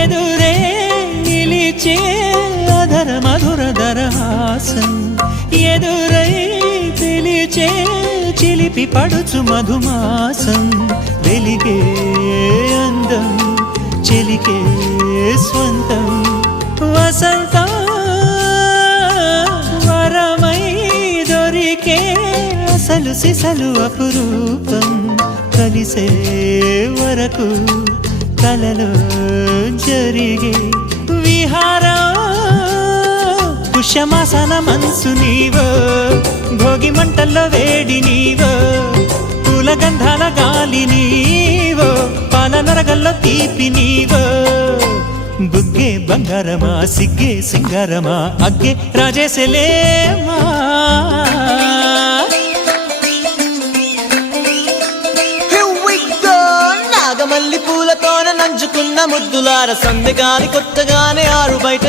ఎదురే నిలిచే అధర మధుర దరహాసం ఎదురై పిలిచే చిలిపి పడుచు మధుమాసం వెలిగే అందం చెలికే స్వంతం వసంతం వరమై దొరికే అసలు సిసలు అపురూపం కలిసే వరకు కలలో జరిగే విహారం పుష్యమాసన మనసు నీవో భోగి మంటల్లో వేడి నీవో పూల గంధాల గాలి నీవో పాల నరగల్లో తీపి నీవో బుగ్గే బంగారమా సిగ్గే సింగారమా అగ్గే రాజేసలేమా నాగమల్లి పూలతోన నంచుకున్న ముద్దులార సందెగాని కొత్తగానే ఆరు బయట